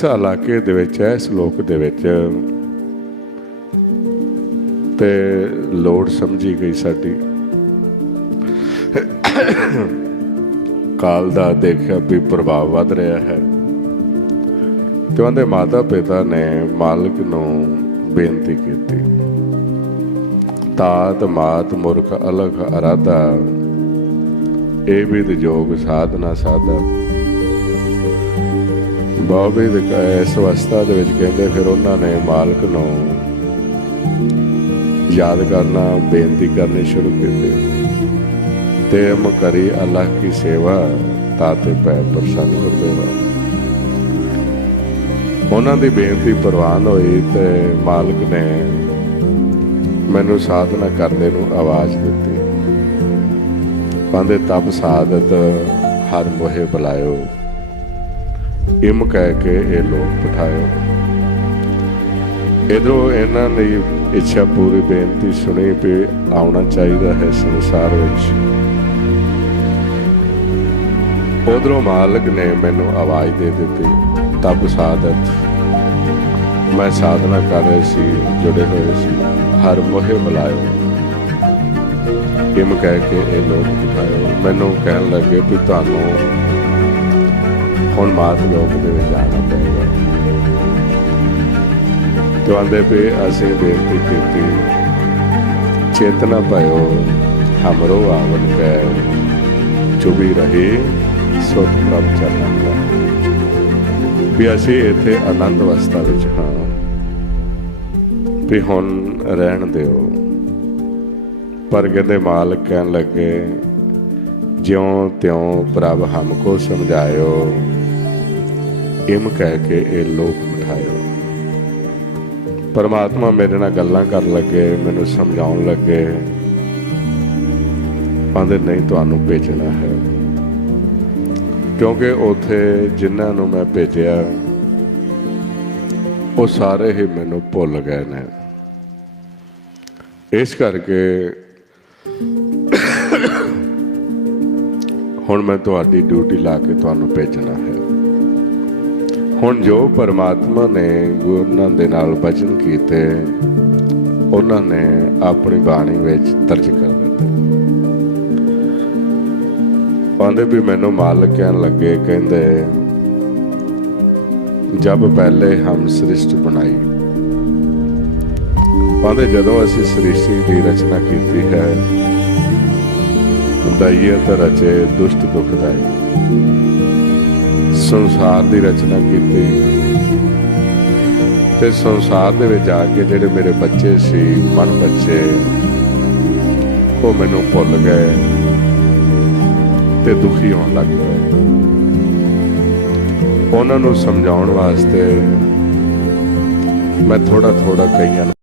ਇਸ ਇਲਾਕੇ ਦੇ ਵਿੱਚ, ਇਸ ਲੋਕ ਦੇ ਵਿੱਚ ਤੇ ਲੋੜ ਸਮਝੀ ਗਈ ਸਾਡੀ। ਕਾਲ ਦਾ ਦੇਖਿਆ ਵੀ ਪ੍ਰਭਾਵ ਵੱਧ ਰਿਹਾ ਹੈ। ਤੇ ਉਹਦੇ ਮਾਤਾ ਪਿਤਾ ਨੇ ਮਾਲਕ ਨੂੰ ਬੇਨਤੀ ਕੀਤੀ। ਤਾਤ ਮਾਤ ਮੁਰਖ ਅਲਖ ਅਰਾਧਾ, ਇਹ ਵੀ ਜੋਗ ਸਾਧਨਾ ਸਾਧਾ। ਬਾਬੇ ਦੇ ਇਸ ਅਵਸਥਾ ਦੇ ਵਿੱਚ ਕਹਿੰਦੇ ਫਿਰ ਉਹਨਾਂ ਨੇ ਮਾਲਕ ਨੂੰ ਯਾਦ ਕਰਨਾ, ਬੇਨਤੀ ਕਰਨੀ ਸ਼ੁਰੂ ਕੀਤੀ। ਤੇ ਕਰੀ ਅੱਲਾਹ ਕੀ ਸੇਵਾ ਤਾਤੇ ਪੈ ਪ੍ਰਸੰਨ ਗੁਰਦੇਵਾ। ਉਹਨਾਂ ਦੀ ਬੇਨਤੀ ਪ੍ਰਵਾਨ ਹੋਈ ਤੇ ਮਾਲਕ ਨੇ ਮੈਨੂੰ ਸਾਧਨਾ ਕਰਦੇ ਨੂੰ ਆਵਾਜ਼ ਦਿੱਤੀ। ਕਹਿੰਦੇ, ਤਬ ਸਾਧਤ ਹਰ ਮੋਹੇ ਬੁਲਾਇਓ। ਇਮ ਕਹਿ ਕੇ ਇਹ ਲੋਕ ਪਠਾਇਓ ਇਧਰੋਂ ਇਹਨਾਂ ਦੀ ਇੱਛਾ ਪੂਰੀ ਬੇਨਤੀ ਸੁਣੀ ਵੀ ਆਉਣਾ ਚਾਹੀਦਾ ਹੈ ਸੰਸਾਰ ਵਿੱਚ। ਉਧਰੋਂ ਮਾਲਕ ਨੇ ਮੈਨੂੰ ਆਵਾਜ਼ ਦੇ ਦਿੱਤੀ, ਤਬ ਸਾਧਤ। ਮੈਂ ਸਾਧਨਾ ਕਰ ਰਿਹਾ ਸੀ, ਜੁੜੇ ਹੋਏ ਸੀ, ਹਰ ਮੋਹਿ ਬੁਲਾਇਓ। ਇਮ ਕਹਿ ਕੇ ਇਹ ਲੋਕ ਦਿਖਾਇਓ ਮੈਨੂੰ ਕਹਿਣ ਲੱਗੇ ਵੀ ਤੁਹਾਨੂੰ ਹੁਣ ਮਾਤ ਲੋਕ ਦੇ ਵਿੱਚ ਜਾਣਾ ਪਏਗਾ ਤੁਹਾਡੇ ਪੇ ਅਸੀਂ ਬੇਨਤੀ ਕੀਤੀ ਚੇਤਨਾ ਭਇਓ, ਹਮਰੋ ਆਵਨ ਕੈ ਚੁਬੀ ਰਹੇ ਸੁਤ ਪ੍ਰਭ ਚਰਨ ਦਾ। ਵੀ ਅਸੀਂ ਇੱਥੇ ਆਨੰਦ ਅਵਸਥਾ ਵਿੱਚ ਹਾਂ। ਵੀ ਹੁਣ ਰਹਿਣ ਦਿਓ। ਪਰ ਕਹਿੰਦੇ ਮਾਲਕ ਕਹਿਣ ਲੱਗੇ, ਜਿਉਂ ਤਿਉ ਪ੍ਰਭ ਹਮਕੋ ਸਮਝਾਇਓ ਇਮ ਕਹਿ ਕੇ ਇਹ ਲੋਕ ਬਿਠਾਇਓ। ਪਰਮਾਤਮਾ ਮੇਰੇ ਨਾਲ ਗੱਲਾਂ ਕਰਨ ਲੱਗੇ, ਮੈਨੂੰ ਸਮਝਾਉਣ ਲੱਗੇ ਕਹਿੰਦੇ ਨਹੀਂ, ਤੁਹਾਨੂੰ ਭੇਜਣਾ ਹੈ। ਕਿਉਂਕਿ ਉਥੇ ਜਿਨ੍ਹਾਂ ਨੂੰ ਮੈਂ ਭੇਜਿਆ, ਉਹ ਸਾਰੇ ਹੀ ਮੈਨੂੰ ਭੁੱਲ ਗਏ ਨੇ। ਇਸ ਕਰਕੇ ਹੁਣ ਮੈਂ ਤੁਹਾਡੀ ਡਿਊਟੀ ਲਾ ਕੇ ਤੁਹਾਨੂੰ ਭੇਜਣਾ ਹੁਣ ਜੋ ਪਰਮਾਤਮਾ ਨੇ ਗੁਰਨਾਂ ਦੇ ਨਾਲ ਬਚਨ ਕੀਤੇ, ਉਹਨਾਂ ਨੇ ਆਪਣੀ ਬਾਣੀ ਵਿੱਚ ਦਰਜ ਕਰ ਦਿੱਤੇ। ਕਹਿੰਦੇ ਵੀ ਮੈਨੂੰ ਮਾਲਕ ਕਹਿਣ ਲੱਗੇ, ਕਹਿੰਦੇ, ਜਬ ਪਹਿਲੇ ਹਮ ਸ੍ਰਿਸ਼ਟ ਬਣਾਈ। ਕਹਿੰਦੇ ਜਦੋਂ ਅਸੀਂ ਸ੍ਰਿਸ਼ਟੀ ਦੀ ਰਚਨਾ ਕੀਤੀ ਹੈ, ਦਈਏ ਤਾਂ ਰਚੇ ਦੁਸ਼ਟ ਦੁਖਦਾਈ। ਸੰਸਾਰ ਦੀ ਰਚਨਾ ਕੀਤੀ। ਤੇ ਸੰਸਾਰ ਦੇ ਵਿੱਚ ਆ ਕੇ ਜਿਹੜੇ ਮੇਰੇ ਬੱਚੇ ਸੀ, ਮਨ ਬੱਚੇ, ਉਹ ਮੈਨੂੰ ਭੁੱਲ ਗਏ ਤੇ ਦੁਖੀ ਹੋਣ ਲੱਗ ਪਏ ਉਹਨਾਂ ਨੂੰ ਸਮਝਾਉਣ ਵਾਸਤੇ ਮੈਂ ਥੋੜਾ ਥੋੜਾ ਕਈਆਂ ਨੂੰ